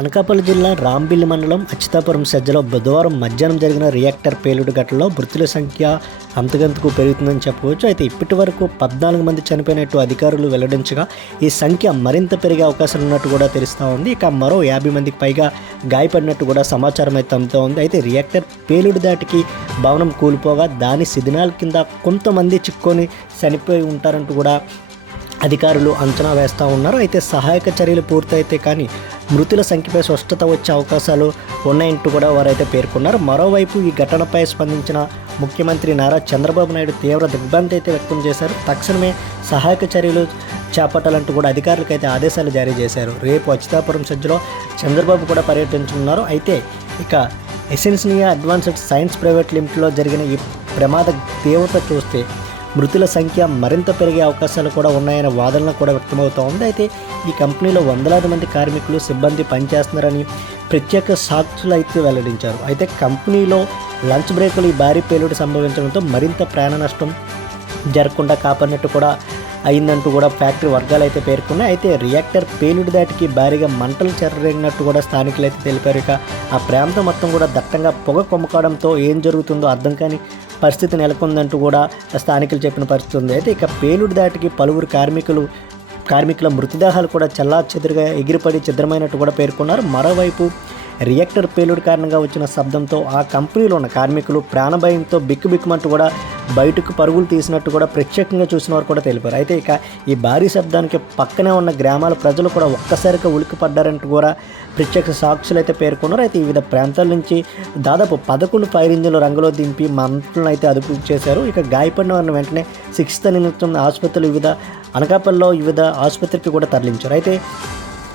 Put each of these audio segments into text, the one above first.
అనకాపల్లి జిల్లా రాంబిల్లి మండలం అచ్యుతాపురం సజ్జలో బుధవారం మధ్యాహ్నం జరిగిన రియాక్టర్ పేలుడు ఘటనలో మృతుల సంఖ్య అంతగంతకు పెరుగుతుందని చెప్పవచ్చు. అయితే ఇప్పటి వరకు పద్నాలుగు మంది చనిపోయినట్టు అధికారులు వెల్లడించగా ఈ సంఖ్య మరింత పెరిగే అవకాశం ఉన్నట్టు కూడా తెలుస్తూ ఉంది. ఇక మరో యాభై మందికి పైగా గాయపడినట్టు కూడా సమాచారం అయితే అందుతూ ఉంది. అయితే రియాక్టర్ పేలుడు దాటికి భవనం కూలిపోగా దాని శిథినాల కింద కొంతమంది చిక్కుకొని చనిపోయి ఉంటారంటూ కూడా అధికారులు అంచనా వేస్తూ ఉన్నారు. అయితే సహాయక చర్యలు పూర్తయితే కానీ మృతుల సంఖ్యపై స్పష్టత వచ్చే అవకాశాలు ఉన్నాయంటూ కూడా వారైతే పేర్కొన్నారు. మరోవైపు ఈ ఘటనపై స్పందించిన ముఖ్యమంత్రి నారా చంద్రబాబు నాయుడు తీవ్ర దిగ్భ్రాంతి అయితే వ్యక్తం చేశారు. తక్షణమే సహాయక చర్యలు చేపట్టాలంటూ కూడా అధికారులకు అయితే ఆదేశాలు జారీ చేశారు. రేపు అచితాపురం సజ్జలో చంద్రబాబు కూడా పర్యటించనున్నారు. అయితే ఇక ఎసెన్సినియా అడ్వాన్స్డ్ సైన్స్ ప్రైవేట్ లిమిటెడ్లో జరిగిన ఈ ప్రమాద తీవ్రత చూస్తే మృతుల సంఖ్య మరింత పెరిగే అవకాశాలు కూడా ఉన్నాయనే వాదనలు కూడా వ్యక్తమవుతూ ఉంది. అయితే ఈ కంపెనీలో వందలాది మంది కార్మికులు సిబ్బంది పనిచేస్తున్నారని ప్రత్యేక సాక్షులు అయితే వెల్లడించారు. అయితే కంపెనీలో లంచ్ బ్రేకులు ఈ భారీ పేలుడు సంభవించడంతో మరింత ప్రాణ నష్టం జరగకుండా కాపాడినట్టు కూడా అయిందంటూ కూడా ఫ్యాక్టరీ వర్గాలు అయితే పేర్కొన్నాయి. అయితే రియాక్టర్ పేలుడు దాటికి భారీగా మంటలు చెరరేగినట్టు కూడా స్థానికులు అయితే తెలిపారు. ఇక ఆ ప్రాంతం మొత్తం కూడా దట్టంగా పొగ కొమ్మకడంతో ఏం జరుగుతుందో అర్థం కాని పరిస్థితి నెలకొందంటూ కూడా స్థానికులు చెప్పిన పరిస్థితి ఉంది. అయితే ఇక పేలుడు దాటికి పలువురు కార్మికులు కార్మికుల మృతదేహాలు కూడా చల్లా చెదురుగా ఎగిరిపడి చిద్రమైనట్టు కూడా పేర్కొన్నారు. మరోవైపు రియాక్టర్ పేలుడు కారణంగా వచ్చిన శబ్దంతో ఆ కంపెనీలో ఉన్న కార్మికులు ప్రాణభయంతో బిక్కుబిక్కుమంటూ కూడా బయటకు పరుగులు తీసినట్టు కూడా ప్రత్యేకంగా చూసిన వారు కూడా తెలిపారు. అయితే ఇక ఈ భారీ శబ్దానికి పక్కనే ఉన్న గ్రామాల ప్రజలు కూడా ఒక్కసారిగా ఉలికిపడ్డారంటూ కూడా ప్రత్యక్ష సాక్షులు అయితే పేర్కొన్నారు. అయితే వివిధ ప్రాంతాల నుంచి దాదాపు పదకొండు ఫైర్ ఇంజిన్లు రంగులో దింపి మంటలను అయితే అదుపు చేశారు. ఇక గాయపడిన వారిని వెంటనే శిక్షిత నిమిత్తం ఆసుపత్రులు వివిధ అనకాపల్లిలో వివిధ ఆసుపత్రికి కూడా తరలించారు. అయితే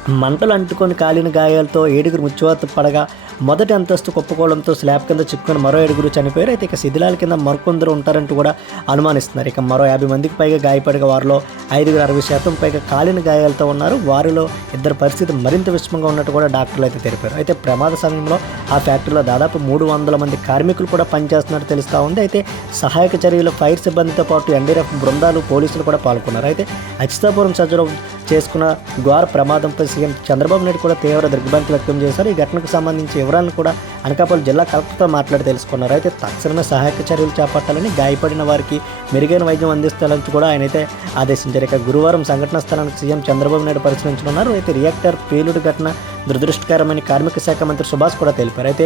మంటలు అంటుకొని కాలిన గాయాలతో ఏడుగురు మృత్యువాత పడగా మొదటి అంతస్తు కుప్పకోవడంతో స్లాబ్ కింద చిక్కుని మరో ఏడుగురు చనిపోయారు. అయితే ఇక శిథిలాల కింద మరికొందరు ఉంటారంటూ కూడా అనుమానిస్తున్నారు. ఇక మరో యాభై మందికి పైగా గాయపడగా వారిలో ఐదుగురు అరవై శాతం పైగా కాలిన గాయాలతో ఉన్నారు. వారిలో ఇద్దరు పరిస్థితి మరింత విషమంగా ఉన్నట్టు కూడా డాక్టర్లు అయితే తెలిపారు. అయితే ప్రమాద సమయంలో ఆ ఫ్యాక్టరీలో దాదాపు మూడు వందల మంది కార్మికులు కూడా పనిచేస్తున్నట్టు తెలుస్తూ ఉంది. అయితే సహాయక చర్యలు ఫైర్ సిబ్బందితో పాటు ఎన్డీఎఫ్ బృందాలు పోలీసులు కూడా పాల్గొన్నారు. అయితే అచితాపురం సజ్జలో చేసుకున్న ఘోర ప్రమాదంపై సీఎం చంద్రబాబు నాయుడు కూడా తీవ్ర దిగ్భ్రాంతి వ్యక్తం చేశారు. ఈ ఘటనకు సంబంధించి వివరాలను కూడా అనకాపల్లి జిల్లా కలెక్టర్తో మాట్లాడి తెలుసుకున్నారు. అయితే తక్షణమే సహాయక చర్యలు చేపట్టాలని గాయపడిన వారికి మెరుగైన వైద్యం అందిస్తాలని కూడా ఆయన అయితే ఆదేశించారు. ఇక గురువారం సంఘటన స్థలానికి సీఎం చంద్రబాబు నాయుడు పరిశీలించనున్నారు. అయితే రియాక్టర్ పేలుడు ఘటన దురదృష్టకరమని కార్మిక శాఖ మంత్రి సుభాష్ కూడా తెలిపారు. అయితే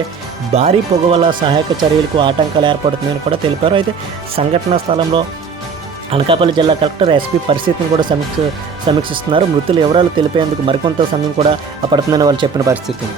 భారీ పొగ వల్ల సహాయక చర్యలకు ఆటంకాలు ఏర్పడుతుందని కూడా తెలిపారు. అయితే సంఘటన స్థలంలో అనకాపల్లి జిల్లా కలెక్టర్ ఎస్పీ పరిస్థితిని కూడా సమీక్ష సమీక్షిస్తున్నారు. మృతుల వివరాలు తెలిపేందుకు మరికొంత సమయం కూడా పడుతుందని వాళ్ళు చెప్పిన పరిస్థితి.